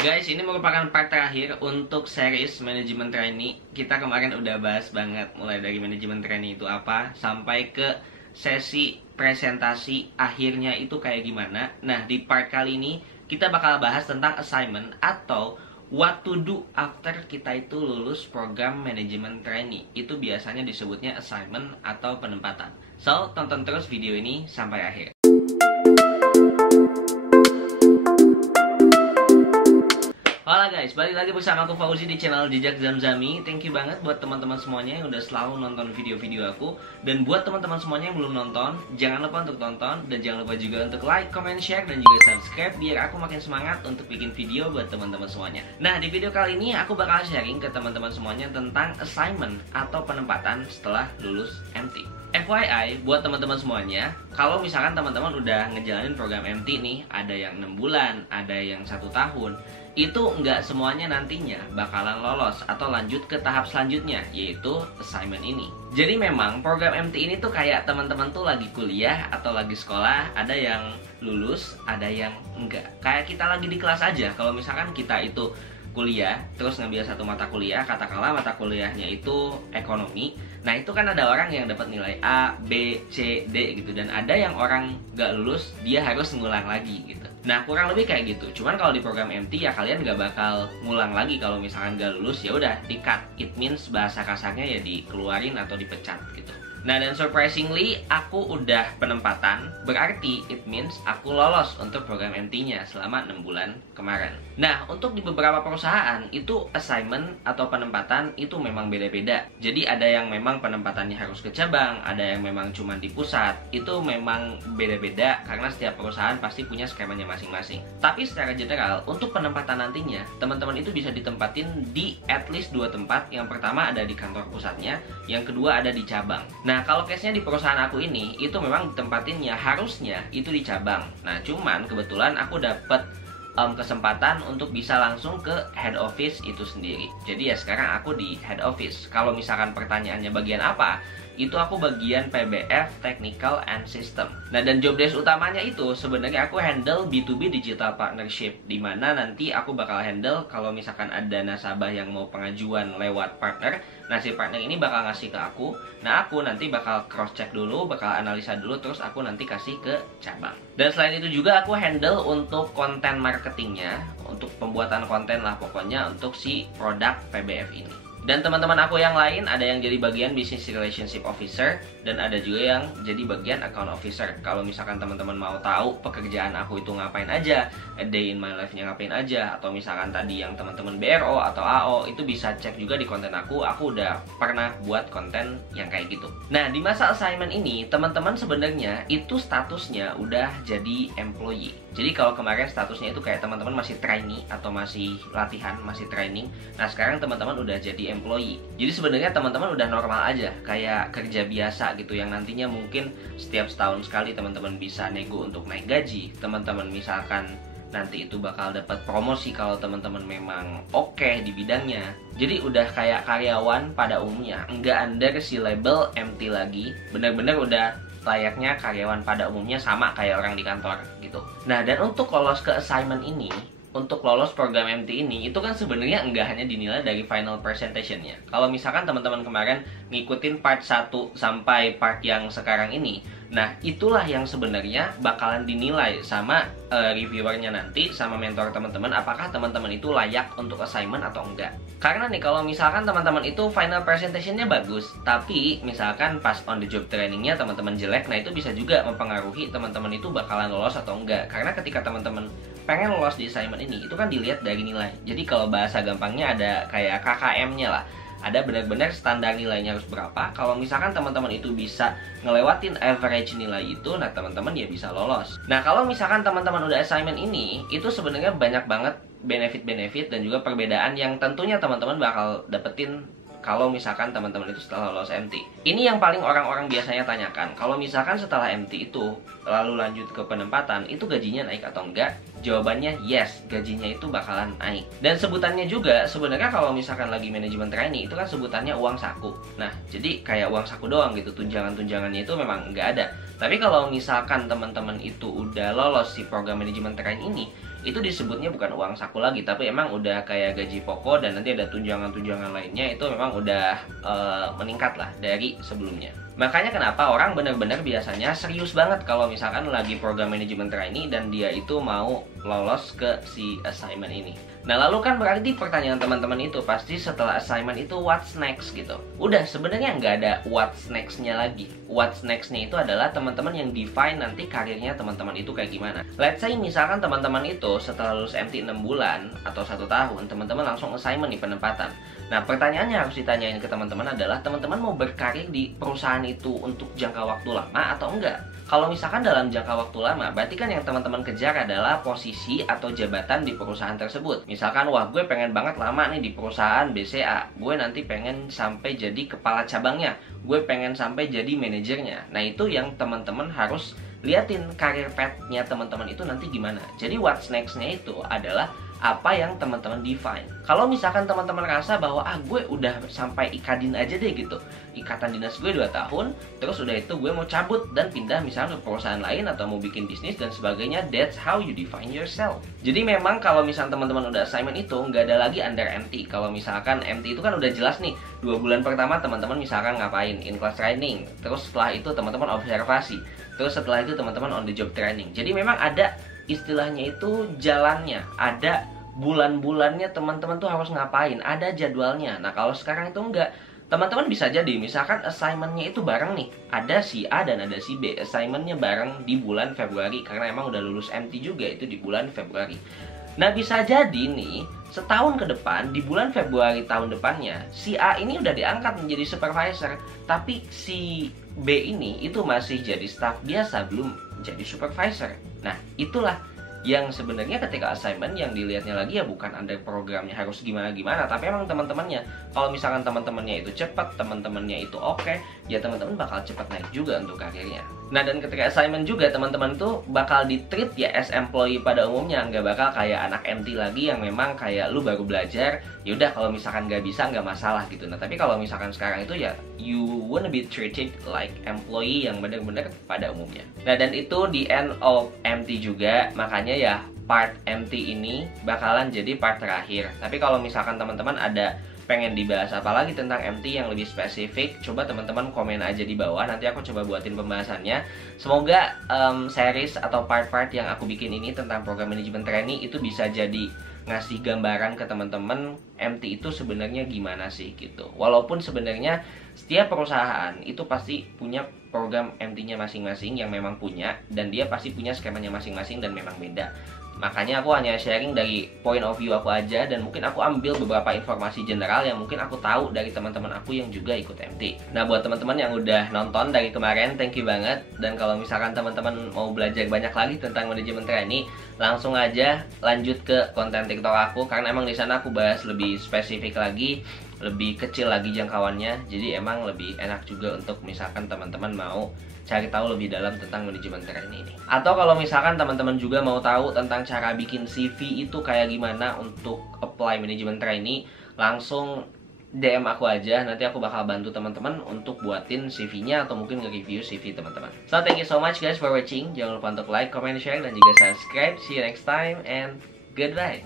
Guys, ini merupakan part terakhir untuk series manajemen trainee. Kita kemarin udah bahas banget mulai dari manajemen trainee itu apa sampai ke sesi presentasi akhirnya itu kayak gimana. Nah, di part kali ini kita bakal bahas tentang assignment atau what to do after kita itu lulus program manajemen trainee. Itu biasanya disebutnya assignment atau penempatan. So, tonton terus video ini sampai akhir. Halo guys, balik lagi bersama aku Fauzi di channel Jejak Zamzami. Thank you banget buat teman-teman semuanya yang udah selalu nonton video-video aku. Dan buat teman-teman semuanya yang belum nonton, jangan lupa untuk tonton. Dan jangan lupa juga untuk like, comment, share, dan juga subscribe biar aku makin semangat untuk bikin video buat teman-teman semuanya. Nah, di video kali ini aku bakal sharing ke teman-teman semuanya tentang assignment atau penempatan setelah lulus MT. FYI, buat teman-teman semuanya, kalau misalkan teman-teman udah ngejalanin program MT nih, ada yang 6 bulan, ada yang 1 tahun, itu nggak semuanya nantinya bakalan lolos atau lanjut ke tahap selanjutnya, yaitu assignment ini. Jadi memang program MT ini tuh kayak teman-teman tuh lagi kuliah atau lagi sekolah, ada yang lulus, ada yang enggak. Kayak kita lagi di kelas aja, kalau misalkan kita itu kuliah, terus ngambil satu mata kuliah, katakanlah mata kuliahnya itu ekonomi. Nah, itu kan ada orang yang dapat nilai A, B, C, D gitu. Dan ada yang orang nggak lulus, dia harus ngulang lagi gitu. Nah, kurang lebih kayak gitu. Cuman kalau di program MT ya kalian nggak bakal ngulang lagi. Kalau misalkan nggak lulus, ya udah di-cut. It means bahasa kasarnya ya dikeluarin atau dipecat gitu. Nah, dan surprisingly aku udah penempatan. Berarti it means aku lolos untuk program MT-nya selama 6 bulan kemarin. Nah, untuk di beberapa perusahaan itu assignment atau penempatan itu memang beda-beda. Jadi ada yang memang penempatannya harus ke cabang, ada yang memang cuma di pusat. Itu memang beda-beda karena setiap perusahaan pasti punya skemanya masing-masing. Tapi secara general untuk penempatan nantinya, teman-teman itu bisa ditempatin di at least 2 tempat. Yang pertama ada di kantor pusatnya, yang kedua ada di cabang. Nah, kalau case-nya di perusahaan aku ini, itu memang ditempatinnya harusnya itu di cabang. Nah, cuman kebetulan aku dapet kesempatan untuk bisa langsung ke head office itu sendiri. Jadi ya sekarang aku di head office. Kalau misalkan pertanyaannya bagian apa, itu aku bagian PBF, Technical and System. Nah, dan job desk utamanya itu sebenarnya aku handle B2B Digital Partnership, dimana nanti aku bakal handle kalau misalkan ada nasabah yang mau pengajuan lewat partner. Nah, si partner ini bakal ngasih ke aku. Nah, aku nanti bakal cross check dulu, bakal analisa dulu, terus aku nanti kasih ke cabang. Dan selain itu juga aku handle untuk konten marketingnya, untuk pembuatan konten lah pokoknya untuk si produk PBF ini. Dan teman-teman aku yang lain ada yang jadi bagian Business Relationship Officer dan ada juga yang jadi bagian Account Officer. Kalau misalkan teman-teman mau tahu pekerjaan aku itu ngapain aja, a day in my life-nya ngapain aja, atau misalkan tadi yang teman-teman BRO atau AO, itu bisa cek juga di konten aku. Aku udah pernah buat konten yang kayak gitu. Nah, di masa assignment ini teman-teman sebenarnya itu statusnya udah jadi employee. Jadi kalau kemarin statusnya itu kayak teman-teman masih trainee atau masih latihan, masih training. Nah, sekarang teman-teman udah jadi employee. Jadi sebenarnya teman-teman udah normal aja, kayak kerja biasa gitu, yang nantinya mungkin setiap setahun sekali teman-teman bisa nego untuk naik gaji. Teman-teman misalkan nanti itu bakal dapat promosi kalau teman-teman memang oke di bidangnya. Jadi udah kayak karyawan pada umumnya, nggak under si label MT lagi. Bener-bener udah layaknya karyawan pada umumnya, sama kayak orang di kantor gitu. Nah, dan untuk lolos ke assignment ini, untuk lolos program MT ini, itu kan sebenarnya enggak hanya dinilai dari final presentation-nya. Kalau misalkan teman-teman kemarin ngikutin part 1 sampai part yang sekarang ini, nah itulah yang sebenarnya bakalan dinilai sama reviewernya nanti, sama mentor teman-teman, apakah teman-teman itu layak untuk assignment atau enggak. Karena nih kalau misalkan teman-teman itu final presentation-nya bagus, tapi misalkan pas on the job training-nya teman-teman jelek, nah itu bisa juga mempengaruhi teman-teman itu bakalan lolos atau enggak. Karena ketika teman-teman pengen lolos di assignment ini, itu kan dilihat dari nilai. Jadi kalau bahasa gampangnya ada kayak KKM-nya lah. Ada benar-benar standar nilainya harus berapa. Kalau misalkan teman-teman itu bisa ngelewatin average nilai itu, nah teman-teman ya bisa lolos. Nah, kalau misalkan teman-teman udah assignment ini, itu sebenarnya banyak banget benefit-benefit dan juga perbedaan yang tentunya teman-teman bakal dapetin kalau misalkan teman-teman itu setelah lolos MT. Ini yang paling orang-orang biasanya tanyakan. Kalau misalkan setelah MT itu lalu lanjut ke penempatan, itu gajinya naik atau enggak? Jawabannya yes, gajinya itu bakalan naik. Dan sebutannya juga sebenarnya kalau misalkan lagi manajemen trainee itu kan sebutannya uang saku. Nah, jadi kayak uang saku doang gitu, tunjangan-tunjangannya itu memang nggak ada. Tapi kalau misalkan teman-teman itu udah lolos si program manajemen trainee ini, itu disebutnya bukan uang saku lagi, tapi emang udah kayak gaji pokok dan nanti ada tunjangan-tunjangan lainnya, itu memang udah meningkat lah dari sebelumnya. Makanya kenapa orang benar-benar biasanya serius banget kalau misalkan lagi program manajemen trainee dan dia itu mau lolos ke si assignment ini. Nah lalu kan berarti pertanyaan teman-teman itu pasti setelah assignment itu what's next gitu. Udah, sebenarnya nggak ada what's next-nya lagi. What's next-nya itu adalah teman-teman yang define nanti karirnya teman-teman itu kayak gimana. Let's say misalkan teman-teman itu setelah lulus MT 6 bulan atau 1 tahun, teman-teman langsung assignment di penempatan. Nah pertanyaannya harus ditanyain ke teman-teman adalah teman-teman mau berkarir di perusahaan itu untuk jangka waktu lama atau enggak? Kalau misalkan dalam jangka waktu lama, berarti kan yang teman-teman kejar adalah posisi atau jabatan di perusahaan tersebut. Misalkan, wah gue pengen banget lama nih di perusahaan BCA, gue nanti pengen sampai jadi kepala cabangnya, gue pengen sampai jadi manajernya. Nah itu yang teman-teman harus liatin karir path-nya teman-teman itu nanti gimana. Jadi what's next-nya itu adalah apa yang teman-teman define. Kalau misalkan teman-teman rasa bahwa gue udah sampai ikadin aja deh gitu, ikatan dinas gue 2 tahun, terus udah itu gue mau cabut dan pindah misalnya ke perusahaan lain atau mau bikin bisnis dan sebagainya, that's how you define yourself. Jadi memang kalau misalkan teman-teman udah assignment itu nggak ada lagi under MT. Kalau misalkan MT itu kan udah jelas nih, 2 bulan pertama teman-teman misalkan ngapain, in class training, terus setelah itu teman-teman observasi, terus setelah itu teman-teman on the job training. Jadi memang ada istilahnya itu jalannya, ada bulan-bulannya teman-teman tuh harus ngapain, ada jadwalnya. Nah kalau sekarang itu enggak, teman-teman bisa jadi misalkan assignmentnya itu bareng nih, ada si A dan ada si B, assignmentnya bareng di bulan Februari karena emang udah lulus MT juga itu di bulan Februari. Nah bisa jadi nih, setahun ke depan di bulan Februari tahun depannya si A ini udah diangkat menjadi supervisor, tapi si B ini itu masih jadi staff biasa, belum jadi supervisor. Nah itulah yang sebenarnya ketika assignment yang dilihatnya lagi ya bukan under programnya harus gimana-gimana, tapi emang teman-temannya. Kalau misalkan teman-temannya itu cepat, teman-temannya itu oke, ya teman-teman bakal cepat naik juga untuk karirnya. Nah dan ketika assignment juga teman-teman tuh bakal di-treat ya as employee pada umumnya, nggak bakal kayak anak MT lagi yang memang kayak lu baru belajar, yaudah kalau misalkan nggak bisa nggak masalah gitu. Nah tapi kalau misalkan sekarang itu ya you wanna be treated like employee yang benar-benar pada umumnya. Nah dan itu the end of MT juga, makanya ya part MT ini bakalan jadi part terakhir. Tapi kalau misalkan teman-teman ada pengen dibahas apa lagi tentang MT yang lebih spesifik, coba teman-teman komen aja di bawah, nanti aku coba buatin pembahasannya. Semoga series atau part-part yang aku bikin ini tentang program manajemen trainee itu bisa jadi ngasih gambaran ke teman-teman MT itu sebenarnya gimana sih gitu. Walaupun sebenarnya setiap perusahaan itu pasti punya program MT-nya masing-masing yang memang punya, dan dia pasti punya skemanya masing-masing dan memang beda. Makanya aku hanya sharing dari point of view aku aja, dan mungkin aku ambil beberapa informasi general yang mungkin aku tahu dari teman-teman aku yang juga ikut MT. Nah buat teman-teman yang udah nonton dari kemarin, thank you banget. Dan kalau misalkan teman-teman mau belajar banyak lagi tentang manajemen trainee, langsung aja lanjut ke konten TikTok aku, karena emang di sana aku bahas lebih spesifik lagi, lebih kecil lagi jangkauannya. Jadi emang lebih enak juga untuk misalkan teman-teman mau cari tahu lebih dalam tentang manajemen trainee ini. Atau kalau misalkan teman-teman juga mau tahu tentang cara bikin CV itu kayak gimana untuk apply manajemen trainee, langsung DM aku aja, nanti aku bakal bantu teman-teman untuk buatin CV-nya atau mungkin nge-review CV teman-teman. So thank you so much guys for watching. Jangan lupa untuk like, comment, share, dan juga subscribe. See you next time and goodbye.